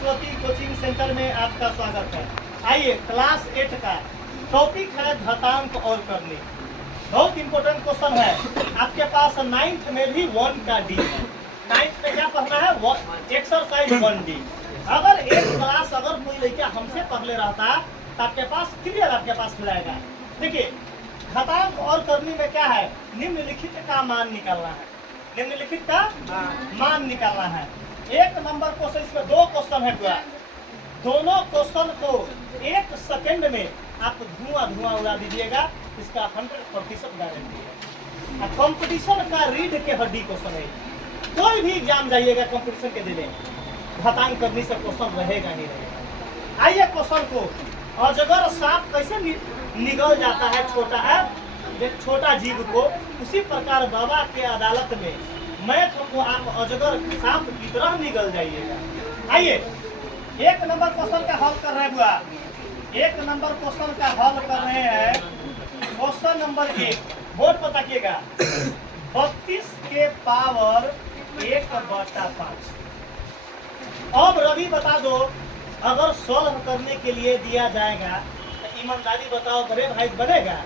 Saraswati coaching centre में आपका स्वागत है। आइए, क्लास 8 का टॉपिक है घातांक और करनी। बहुत इंपॉर्टेंट क्वेश्चन है। आपके पास 9th में भी 1 का डी है। 9th में क्या पढ़ना है? Exercise 1D। अगर एक क्लास अगर कोई लड़का हमसे पढ़ले रहता तो आपके पास क्लियर आपके पास मिलेगा। देखिए, घातांक और करनी में क्या है? निम्नलिखित का मान निकालना है। निम्नलिखित का मान निकालना है। 1 नंबर क्वेश्चन, इसमें 2 क्वेश्चन है पूरा। दोनों क्वेश्चन को 1 सेकंड में आप धुआं उड़ा दीजिएगा। इसका 100% गारंटी है। कंपटीशन का रीढ़ के हड्डी क्वेश्चन है। कोई भी एग्जाम जाइएगा कंपटीशन के दिन घातांक करने से क्वेश्चन रहेगा ही रहेगा। आइए क्वेश्चन को, अजगर सांप कैसे निगल जाता है छोटा जीव को, उसी प्रकार बाबा के अदालत में मैथ को आप अजगर सांप की तरह निगल जाइएगा। आइए 1 नंबर क्वेश्चन का हल कर रहे हैं बुआ। 1 नंबर क्वेश्चन का हल कर रहे हैं। क्वेश्चन नंबर 1 बोर्ड पर ताकिएगा। 32 के पावर 1/5। अब रवि बता दो, अगर सॉल्व करने के लिए दिया जाएगा तो ईमानदारी बताओ बड़े भाई बनेगा?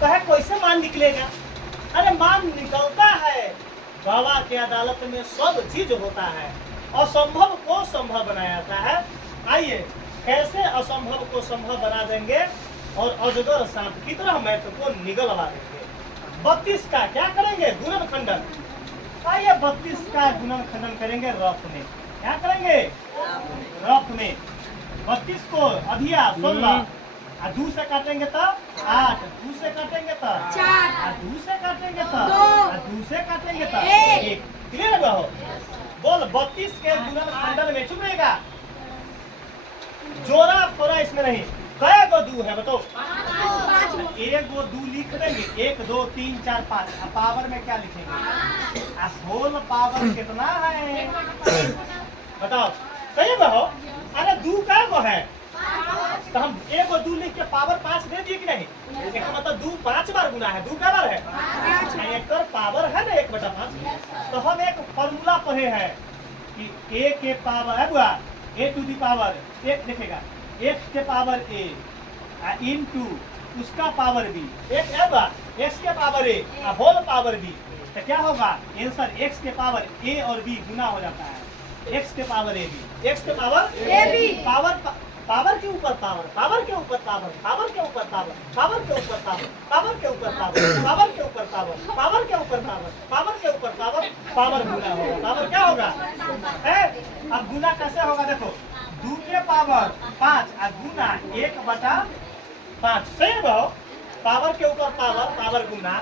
कहे कैसे मान निकलेगा? अरे मान निकलता है। बाबा के अदालत में सब चीज होता है। असंभव को संभव बनाया जाता है। आइए कैसे असंभव को संभव बना देंगे और अजगर सांप की तरह मैथ को निगलवा देंगे। 32 का क्या करेंगे? गुणनखंडन। आइए 32 का गुणनखंडन करेंगे रफ में। क्या करेंगे? रफ में। 32 को अधिया 16 और 2 से काटेंगे तो 8, 2 से काटेंगे तो 4, 2 से काटेंगे तो 2 से काटेंगे तो 1। क्लियर है? बोल 32 के गुणनखंडन में चुप रहेगा। जोड़ा फोड़ा इसमें नहीं। कै गो 2 है बताओ? 1 गो 2 लिख देंगे। 1 2 3 4 5। पावर में क्या लिखेंगे? होल पावर कितना है बताओ? सही हो? अरे 2 का गो है तो हम 1 और 2 लिख के पावर 5 दे दिए कि नहीं? इसका मतलब 2 5 बार गुना है। 2 का बार है? एक पावर है ना 1/5। तो हम एक फॉर्मूला पढ़े हैं कि a के पावर है बुआ, a टू दी पावर 1 लिखेगा। x के पावर a इनटू उसका पावर b। एक है बुआ x के power a whole power b। तो क्या होगा आंसर? x के पावर a और b गुना हो जाता है। x के पावर a b, x के पावर a b। पावर के ऊपर पावर, पावर के ऊपर पावर, पावर के ऊपर पावर, पावर के ऊपर पावर, पावर के ऊपर पावर, पावर के ऊपर पावर, पावर के ऊपर पावर, पावर के ऊपर पावर, पावर गुना होगा। पावर क्या होगा? अब गुना कैसे होगा? देखो 2 के पावर 5 और गुना 1/5। सही हो? पावर के ऊपर पावर, पावर गुना।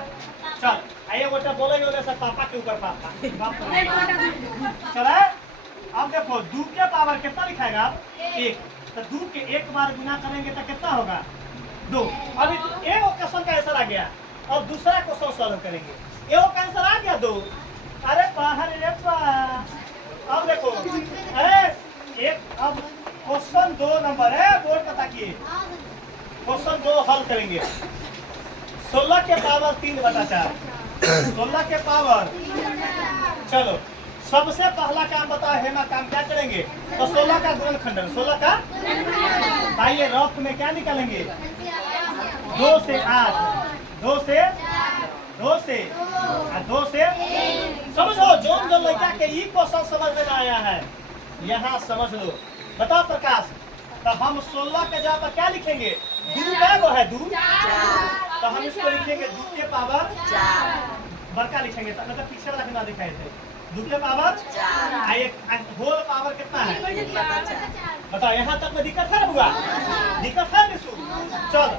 चल आइए बेटा बोलेंगे उन्हें सब पापा के ऊपर पापा। चला अब देखो 2 के पावर कितना लिखाएगा? 1। तो 2 के 1 बार गुना करेंगे तो कितना होगा? 2। अभी एक क्वेश्चन का आंसर आ गया और दूसरा क्वेश्चन सॉल्व करेंगे। एक का आंसर आ गया 2। अरे बाहर रे बा। अब देखो अब क्वेश्चन 2 नंबर है, बोर्ड पता किए। क्वेश्चन 2 हल करेंगे। 16 के पावर 3/4। 16 के पावर, चलो सबसे पहला काम बताओ हेमा, काम क्या करेंगे? तो 16 का गुणनखंडन। 16 का आइए रफ में क्या निकालेंगे? 2 से 8, 2 से 2 से 2 से समझो। जो लड़का के ई क्वेश्चन समझ में आया है यहाँ समझ लो। बताओ प्रकाश, तो हम 16 के जगह पर क्या लिखेंगे? 2 का वो है 2, तो हम इसको लिखेंगे 2 के पावर 4। बड़का लिखेंगे मतलब पीछे वाला ना दिखाए थे। 2 के पावर 4। होल पावर कितना है बताओ? यहाँ तक में दिक्कत है ना बुआ? दिक्कत है निशु? चल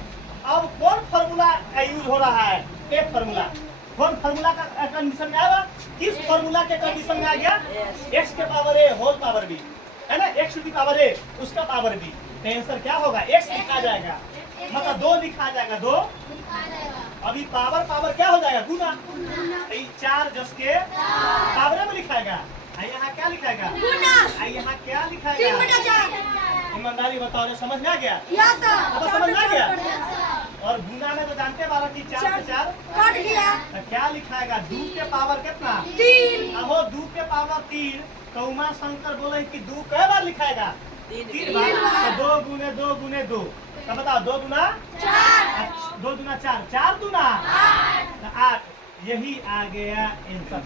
अब कौन फार्मूला का यूज हो रहा है? एक फार्मूला। कौन फार्मूला का कंडीशन में आया? किस फार्मूला के कंडीशन में आ गया? x के power a whole power b है ना। x to the power a उसका पावर b। तो आंसर क्या होगा? x लिखा जाएगा, मतलब 2 लिखा जाएगा। 2 अभी पावर क्या हो जाएगा? गुना। 4 जस के पावर में लिखाएगा। यहाँ क्या लिखाएगा? गुना। यहाँ क्या लिखाएगा? ईमानदारी बताओ, समझ में आ गया? अब समझ में आ गया? और गुना में तो जानते वाला कि 4 से 4 कट गया। तो क्या लिखाएगा? 2 के पावर कितना? 3। अहो 2 के पावर 3 तो उमा शंकर बोले कि 2 कै बार लिखाएगा? 3 बार। तो 2 गुने 2 तो बताओ 2 गुना 4, 2 गुना 4, 4 दूना 8, यही आ गया आंसर।